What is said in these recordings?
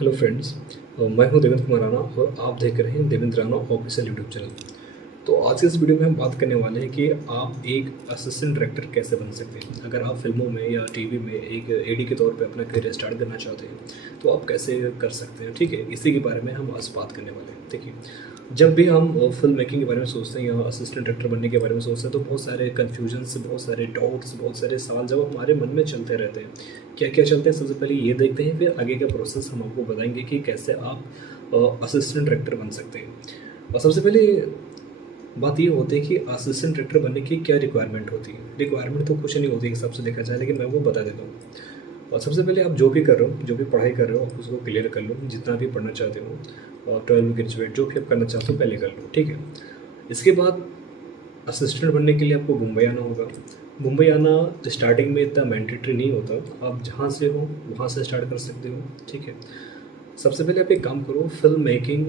Hello friends. मैं हूं देवेंद्र कुमार राणा और आप देख रहे हैं Devendra Rana official YouTube channel. तो आज के इस वीडियो में हम बात करने वाले हैं कि आप एक असिस्टेंट डायरेक्टर कैसे बन सकते हैं। अगर आप फिल्मों में या टीवी में एक एडी के तौर पे अपना करियर स्टार्ट करना चाहते हैं तो आप कैसे कर सकते हैं। ठीक है, इसी के बारे में हम आज बात करने वाले हैं। देखिए, जब भी हम फिल्म मेकिंग के बारे में सोचते हैं या असिस्टेंट डायरेक्टर बनने के बारे में सोचते हैं तो बहुत सारे कन्फ्यूजन्स, बहुत सारे डाउट्स, बहुत सारे सवाल जब हमारे मन में चलते रहते हैं। क्या क्या चलते हैं, सबसे पहले ये देखते हैं, फिर आगे का प्रोसेस हम आपको बताएंगे कि कैसे आप असिस्टेंट डायरेक्टर बन सकते हैं। और सबसे पहले बात ये होती है कि असिस्टेंट डायरेक्टर बनने की क्या रिक्वायरमेंट होती है। रिक्वायरमेंट तो कुछ नहीं होती एक हिसाब से देखा जाए, लेकिन मैं वो बता देता हूँ। और सबसे पहले आप जो भी कर रहे हो, जो भी पढ़ाई कर रहे हो, आप उसको क्लियर कर लो। जितना भी पढ़ना चाहते हो और 12 ग्रेजुएट जो भी आप करना चाहते हो पहले कर लो, ठीक है। इसके बाद असिस्टेंट बनने के लिए आपको मुंबई आना होगा। मुंबई आना स्टार्टिंग में इतना मैंडेटरी नहीं होता, आप जहाँ से हो वहाँ से स्टार्ट कर सकते हो, ठीक है। सबसे पहले आप एक काम करो, फिल्म मेकिंग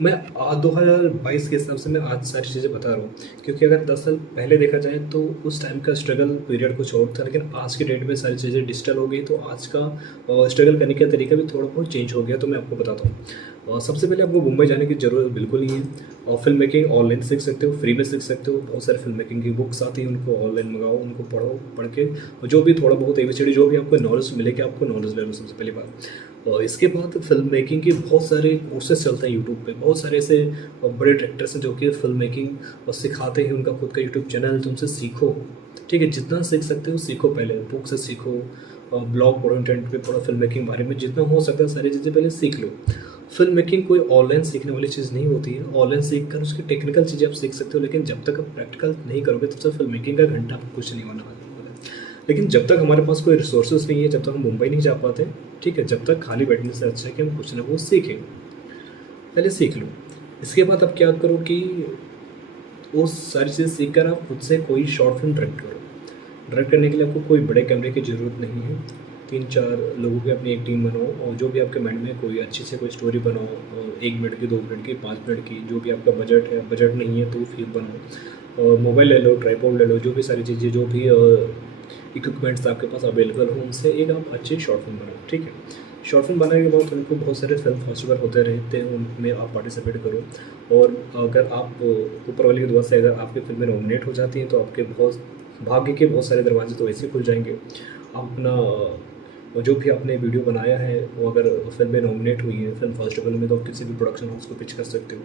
मैं 2022 के हिसाब से मैं आज सारी चीज़ें बता रहा हूँ, क्योंकि अगर 10 साल पहले देखा जाए तो उस टाइम का स्ट्रगल पीरियड कुछ और था, लेकिन आज के डेट में सारी चीज़ें डिजिटल हो गई तो आज का स्ट्रगल करने का तरीका भी थोड़ा बहुत चेंज हो गया। तो मैं आपको बताता हूँ। सबसे पहले आपको मुंबई जाने की ज़रूरत बिल्कुल नहीं है। और फिल्म मेकिंग ऑनलाइन सीख सकते हो, फ्री में सीख सकते हो। बहुत सारे फिल्म मेकिंग की बुक्स आती हैं, उनको ऑनलाइन मंगाओ, उनको पढ़ो, पढ़ के जो भी थोड़ा बहुत एबीसीडी जो भी आपको नॉलेज मिले कि आपको नॉलेज ले लो सबसे पहली बात। और इसके बाद फिल्म मेकिंग के बहुत सारे कोर्सेज चलते हैं यूट्यूब पे। बहुत सारे ऐसे बड़े डायरेक्टर्स हैं जो कि फिल्म मेकिंग और सिखाते हैं, उनका खुद का यूट्यूब चैनल है, तुमसे सीखो, ठीक है। जितना सीख सकते हो सीखो, पहले बुक से सीखो, ब्लॉग पढ़ो, इंटरनेट पे पढ़ो, फिल्म मेकिंग बारे में जितना हो सकता है सारी चीज़ें पहले सीख लो। फिल्म मेकिंग कोई ऑनलाइन सीखने वाली चीज़ नहीं होती है। ऑनलाइन सीख कर उसकी टेक्निकल चीज़ें आप सीख सकते हो, लेकिन जब तक आप प्रैक्टिकल नहीं करोगे तब तक फिल्म मेकिंग का घंटा आपको कुछ नहीं होने वाला है। लेकिन जब तक हमारे पास कोई रिसोर्सेज नहीं है, जब तक हम मुंबई नहीं जा पाते, ठीक है, जब तक खाली बैठने से अच्छा है कि हम कुछ ना कुछ सीखें। पहले सीख लो। इसके बाद आप क्या करो कि वो सारी चीज़ सीख कर आप खुद से कोई शॉर्ट फिल्म डायरेक्ट करो। डायरेक्ट करने के लिए आपको कोई बड़े कैमरे की ज़रूरत नहीं है। 3-4 लोगों की अपनी एक टीम बनाओ और जो भी आपके माइंड में कोई अच्छी से कोई स्टोरी बनाओ, 1 मिनट की, 2 मिनट की, 5 मिनट की, जो भी आपका बजट है। बजट नहीं है तो फिर बनाओ। और मोबाइल ले लो, ट्राइपॉड ले लो, जो भी सारी चीज़ें, जो भी इक्विपमेंट्स आपके पास अवेलेबल हो, उनसे एक आप अच्छी शॉर्ट फिल्म बनाओ, ठीक है। शॉर्ट फिल्म बनाने के बाद उनको बहुत सारे फिल्म फेस्टिवल होते रहते हैं, उनमें आप पार्टिसिपेट करो। और अगर आप ऊपर वाले की दुआ से अगर आपकी फिल्में नॉमिनेट हो जाती हैं तो आपके बहुत भाग्य के बहुत सारे दरवाजे तो वैसे ही खुल जाएंगे। आप अपना जो भी आपने वीडियो बनाया है वो अगर फिल्म में नॉमिनेट हुई है फिल्म फेस्टिवल में, तो आप किसी भी प्रोडक्शन हाउस को पिच कर सकते हो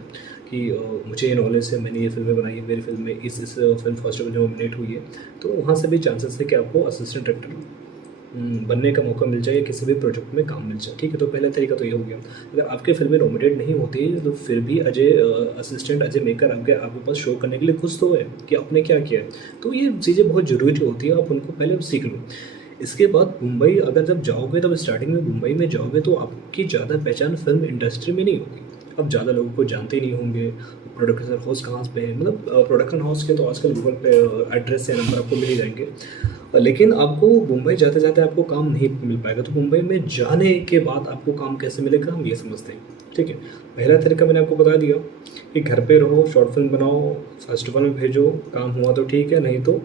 कि मुझे ये नॉलेज है, मैंने ये फिल्में बनाई है, मेरी फिल्म में इस फिल्म फेस्टिवल में नॉमिनेट हुई है। तो वहाँ से भी चांसेस है कि आपको असिस्टेंट डायरेक्टर बनने का मौका मिल जाए या किसी भी प्रोजेक्ट में काम मिल जाए, ठीक है। तो पहला तरीका तो ये हो गया। अगर आपके फिल्में नॉमिनेट नहीं होती तो फिर भी असिस्टेंट अजय मेकर आपके पास शो करने के लिए कुछ तो है कि आपने क्या किया है। तो ये चीज़ें बहुत ज़रूरी होती है, आप उनको पहले सीख लो। इसके बाद मुंबई अगर जब जाओगे, तब स्टार्टिंग में मुंबई में जाओगे तो आपकी ज़्यादा पहचान फिल्म इंडस्ट्री में नहीं होगी। अब ज़्यादा लोगों को जानते नहीं होंगे प्रोडक्शन हाउस कहाँ पे है। मतलब प्रोडक्शन हाउस के तो आजकल गूगल पे एड्रेस या नंबर आपको मिल ही जाएंगे। लेकिन आपको मुंबई जाते जाते आपको काम नहीं मिल पाएगा। तो मुंबई में जाने के बाद आपको काम कैसे मिलेगा, हम ये समझते हैं, ठीक है। पहला तरीका मैंने आपको बता दिया कि घर पे रहो, शॉर्ट फिल्म बनाओ, फेस्टिवल में भेजो, काम हुआ तो ठीक है, नहीं तो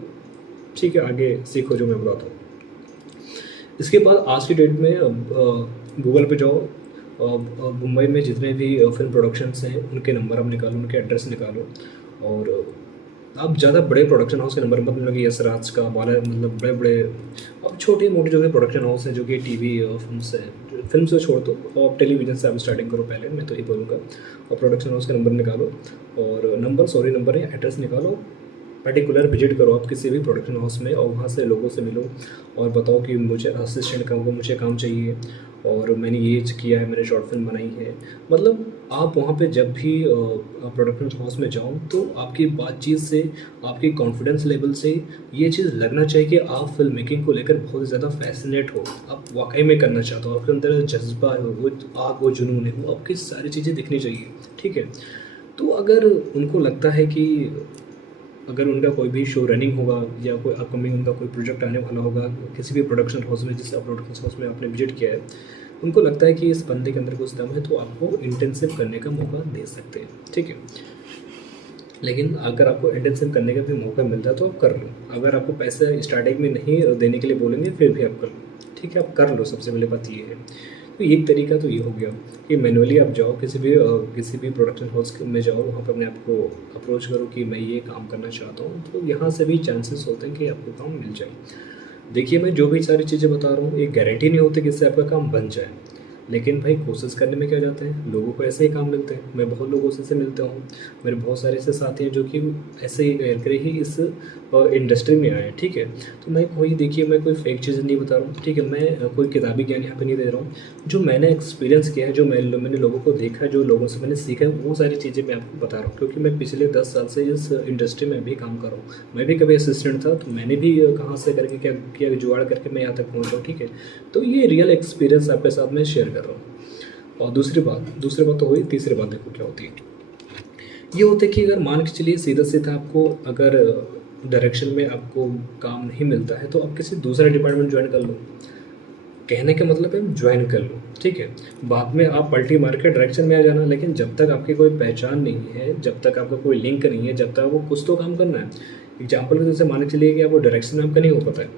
ठीक है, आगे सीखो जो मैं बताता हूँ। इसके बाद आज की डेट में गूगल पे जाओ, मुंबई में जितने भी फिल्म प्रोडक्शंस हैं उनके नंबर आप निकालो, उनके एड्रेस निकालो। और आप ज़्यादा बड़े प्रोडक्शन हाउस के नंबर मत मिलोगे, यस राज का वाला, मतलब बड़े बड़े। अब छोटे मोटे जो भी प्रोडक्शन हाउस हैं जो कि टीवी फिल्म से, फिल्म से छोड़ दो, और टेलीविज़न से आप स्टार्टिंग करो पहले, मैं तो ये बोलूँगा। और प्रोडक्शन हाउस का नंबर निकालो, और नंबर है, एड्रेस निकालो, पर्टिकुलर विजिट करो आप किसी भी प्रोडक्शन हाउस में और वहाँ से लोगों से मिलो और बताओ कि मुझे असिस्टेंट का मुझे काम चाहिए और मैंने ये किया है, मैंने शॉर्ट फिल्म बनाई है। मतलब आप वहाँ पे जब भी प्रोडक्शन हाउस में जाओ तो आपकी बातचीत से, आपकी कॉन्फिडेंस लेवल से ये चीज़ लगना चाहिए कि आप फिल्म मेकिंग को लेकर बहुत ज़्यादा फैसिनेट हो, आप वाकई में करना चाहते हो, आपके अंदर जज्बा है, वो आग, वो जुनून है, वो आपकी सारी चीज़ें दिखनी चाहिए, ठीक है। तो अगर उनको लगता है कि अगर उनका कोई भी शो रनिंग होगा या कोई अपकमिंग उनका कोई प्रोजेक्ट आने वाला होगा किसी भी प्रोडक्शन हाउस में, जिससे प्रोडक्शन हाउस में आपने विजिट किया है, उनको लगता है कि इस बंदे के अंदर कुछ दम है, तो आपको इंटेंसिव करने का मौका दे सकते हैं, ठीक है। लेकिन अगर आपको इंटेंसिव करने का भी मौका मिलता है तो आप कर लो। अगर आपको पैसे स्टार्टिंग में नहीं देने के लिए बोलेंगे फिर भी आप कर लो, ठीक है, आप कर लो। सबसे पहले बात ये है, तो एक तरीका तो ये हो गया कि मैनुअली आप जाओ किसी भी प्रोडक्शन हाउस में जाओ, वहाँ पर अपने आप को अप्रोच करो कि मैं ये काम करना चाहता हूँ, तो यहाँ से भी चांसेस होते हैं कि आपको काम मिल जाए। देखिए, मैं जो भी सारी चीज़ें बता रहा हूँ, एक गारंटी नहीं होती कि इससे आपका काम बन जाए, लेकिन भाई कोशिश करने में क्या जाता है, लोगों को ऐसे ही काम मिलते हैं। मैं बहुत लोगों से मिलता हूँ, मेरे बहुत सारे ऐसे साथी हैं जो कि ऐसे ही कर ही इस इंडस्ट्री में आए हैं, ठीक है। तो मैं कोई देखिए, मैं कोई फेक चीज़ नहीं बता रहा हूँ, ठीक है। मैं कोई किताबी ज्ञान यहाँ पे नहीं दे रहा हूँ। जो मैंने एक्सपीरियंस किया है, जो मैंने लोगों को देखा है, जो लोगों से मैंने सीखा है, वो सारी चीज़ें मैं आपको बता रहा हूँ, क्योंकि मैं पिछले 10 साल से इस इंडस्ट्री में भी काम कर रहा हूँ। मैं भी कभी असिस्टेंट था, तो मैंने भी कहाँ से करके क्या किया, जुगाड़ करके मैं यहाँ तक पहुँचा हूँ, ठीक है। तो ये रियल एक्सपीरियंस आपके साथ मैं शेयर कर रहा हूँ। और दूसरी बात तो हुई। तीसरी बात देखो क्या होती है। ये होता है कि अगर मान के चलिए सीधा सीधा आपको अगर डायरेक्शन में आपको काम नहीं मिलता है, तो आप किसी दूसरा डिपार्टमेंट ज्वाइन कर लो। कहने का मतलब है ज्वाइन कर लो, ठीक है। बाद में आप पलटी मार के डायरेक्शन में आ जाना, लेकिन जब तक आपकी कोई पहचान नहीं है, जब तक आपका कोई लिंक नहीं है, जब तक आपको कुछ तो काम करना है। एग्जाम्पल के तौर से मान के चलिए कि आपको डायरेक्शन में आपका नहीं हो पाता है,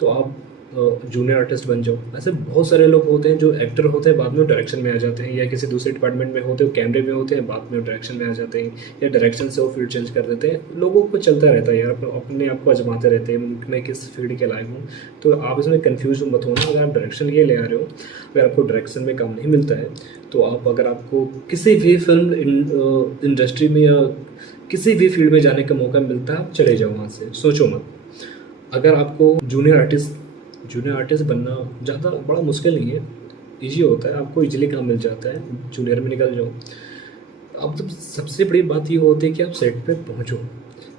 तो आप जूनियर आर्टिस्ट बन जाओ। ऐसे बहुत सारे लोग होते हैं जो एक्टर होते हैं, बाद में डायरेक्शन में आ जाते हैं, या किसी दूसरे डिपार्टमेंट में होते हैं, कैमरे में होते हैं, बाद में डायरेक्शन में आ जाते हैं, या डायरेक्शन से वो फील्ड चेंज कर देते हैं। लोगों को चलता रहता है यार, अपने आप को आजमाते रहते हैं, मैं किस फील्ड के लायक हूँ। तो आप इसमें कन्फ्यूज मत होना। अगर आप डायरेक्शन ये ले आ रहे हो, अगर आपको डायरेक्शन में काम नहीं मिलता है, तो अगर आपको किसी भी फिल्म इंडस्ट्री में या किसी भी फील्ड में जाने का मौका मिलता है, आप चले जाओ वहाँ से, सोचो मत। अगर आपको जूनियर आर्टिस्ट बनना ज़्यादा बड़ा मुश्किल नहीं है, ईजी होता है, आपको इजीली काम मिल जाता है, जूनियर में निकल जाओ। अब तो सबसे बड़ी बात ये होती है कि आप सेट पे पहुंचो,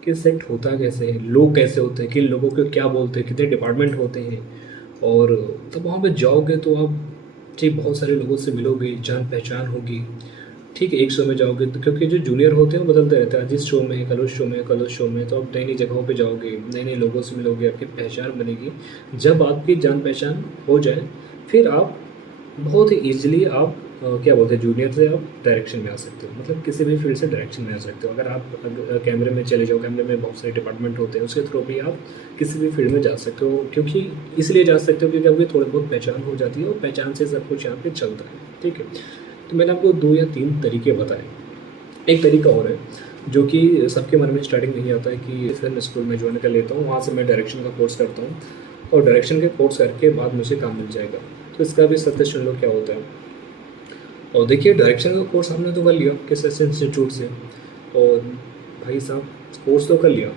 कि सेट होता कैसे है, लोग कैसे होते हैं, किन लोगों को क्या बोलते हैं, कितने डिपार्टमेंट होते हैं। और तब वहाँ पे जाओगे तो आप ठीक बहुत सारे लोगों से मिलोगे, जान पहचान होगी, ठीक है। एक शो में जाओगे तो, क्योंकि जो जूनियर होते हैं वो बदलते रहते हैं, आज इस शो में, कल उस शो में, कल उस शो में, तो आप नई नई जगहों पे जाओगे, नए नए लोगों से मिलोगे, आपकी पहचान बनेगी। जब आपकी जान पहचान हो जाए, फिर आप बहुत ही ईजिली आप क्या बोलते हैं, जूनियर से आप डायरेक्शन में आ सकते हो, मतलब किसी भी फील्ड से डायरेक्शन में आ सकते हो। अगर आप कैमरे में चले जाओ, कैमरे में बहुत सारे डिपार्टमेंट होते हैं, उसके थ्रू भी आप किसी भी फील्ड में जा सकते हो। क्योंकि इसलिए जा सकते हो क्योंकि आपकी थोड़ी बहुत पहचान हो जाती है, और पहचान से सब कुछ यहाँ पे चलता है, ठीक है। तो मैंने आपको 2 या 3 तरीके बताए। एक तरीका और है जो कि सबके मन में स्टार्टिंग नहीं आता है कि फिल्म स्कूल में ज्वाइन कर लेता हूँ, वहाँ से मैं डायरेक्शन का कोर्स करता हूँ, और डायरेक्शन के कोर्स करके बाद मुझे काम मिल जाएगा। तो इसका भी सत्य सुन लो क्या होता है। और देखिए, डायरेक्शन का कोर्स आपने तो कर लिया किसी ऐसे इंस्टीट्यूट से, और भाई साहब कोर्स तो कर लिया,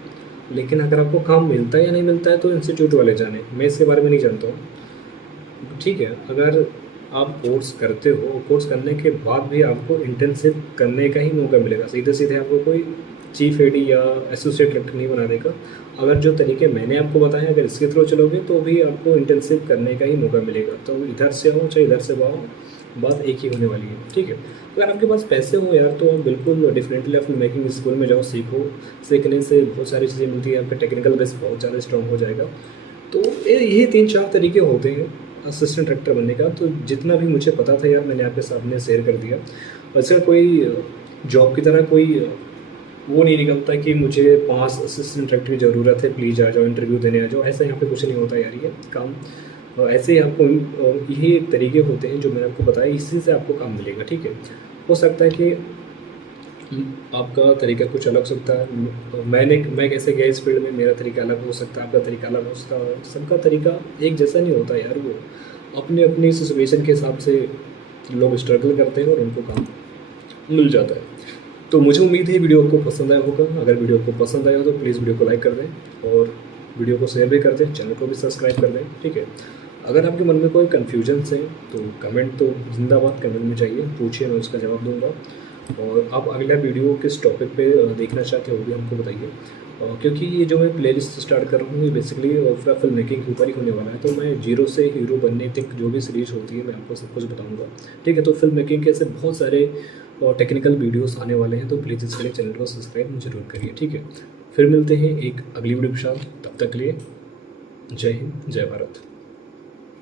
लेकिन अगर आपको काम मिलता है या नहीं मिलता है तो इंस्टीट्यूट वाले जाने, मैं इसके बारे में नहीं जानता हूँ, ठीक है। अगर आप कोर्स करते हो, कोर्स करने के बाद भी आपको इंटर्नशिप करने का ही मौका मिलेगा, सीधे सीधे आपको कोई चीफ एडी या एसोसिएट डायरेक्टर नहीं बना देगा। अगर जो तरीके मैंने आपको बताए, अगर इसके थ्रू चलोगे तो भी आपको इंटर्नशिप करने का ही मौका मिलेगा। तो इधर से आओ चाहे इधर से आओ, बात एक ही होने वाली है, ठीक है। अगर आपके पास पैसे हो यार, तो आप बिल्कुल डिफरेंटली फिल्म मेकिंग स्कूल में जाओ, सीखो। सीखने से बहुत सारी चीज़ें मिलती है, आपका टेक्निकल बेस बहुत ज़्यादा स्ट्रॉन्ग हो जाएगा। तो यही 3-4 तरीके होते हैं असिस्टेंट डायरेक्टर बनने का। तो जितना भी मुझे पता था यार, मैंने आपके सामने शेयर कर दिया। वैसे कोई जॉब की तरह कोई वो नहीं निकलता कि मुझे 5 असिस्टेंट डायरेक्टर की ज़रूरत है, प्लीज़ आ जाओ, इंटरव्यू देने आ जाओ, ऐसा यहाँ पे कुछ नहीं होता यार। ये काम ऐसे ही आपको यही एक तरीके होते हैं जो मैंने आपको बताया, इसी से आपको काम मिलेगा, ठीक है। हो सकता है कि आपका तरीका कुछ अलग सकता है, मैं कैसे गया इस फील्ड में, मेरा तरीका अलग हो सकता है, आपका तरीका अलग हो सकता है। सबका तरीका एक जैसा नहीं होता यार, वो अपने अपनी सिचुएशन के हिसाब से लोग स्ट्रगल करते हैं और उनको काम मिल जाता है। तो मुझे उम्मीद है वीडियो आपको पसंद आया होगा। अगर वीडियो आपको पसंद आया हो तो प्लीज़ वीडियो को लाइक कर दें, और वीडियो को शेयर भी कर दें, चैनल को भी सब्सक्राइब कर दें, ठीक है। अगर आपके मन में कोई कन्फ्यूजन्स है तो कमेंट तो जिंदाबाद कमेंट में चाहिए, पूछिए, मैं उसका जवाब दूंगा। और आप अगला वीडियो किस टॉपिक पे देखना चाहते हो वो भी हमको बताइए, क्योंकि ये जो मैं प्लेलिस्ट स्टार्ट कर रहा हूँ ये बेसिकली फिल्म मेकिंग के ऊपर ही होने वाला है। तो मैं जीरो से हीरो बनने तक जो भी सीरीज होती है मैं आपको सब कुछ बताऊँगा, ठीक है। तो फिल्म मेकिंग के ऐसे बहुत सारे टेक्निकल वीडियोस आने वाले हैं, तो प्लीज़ इसके लिए चैनल को सब्सक्राइब जरूर करिए, ठीक है। फिर मिलते हैं एक अगली वीडियो के साथ, तब तक के लिए जय हिंद, जय भारत।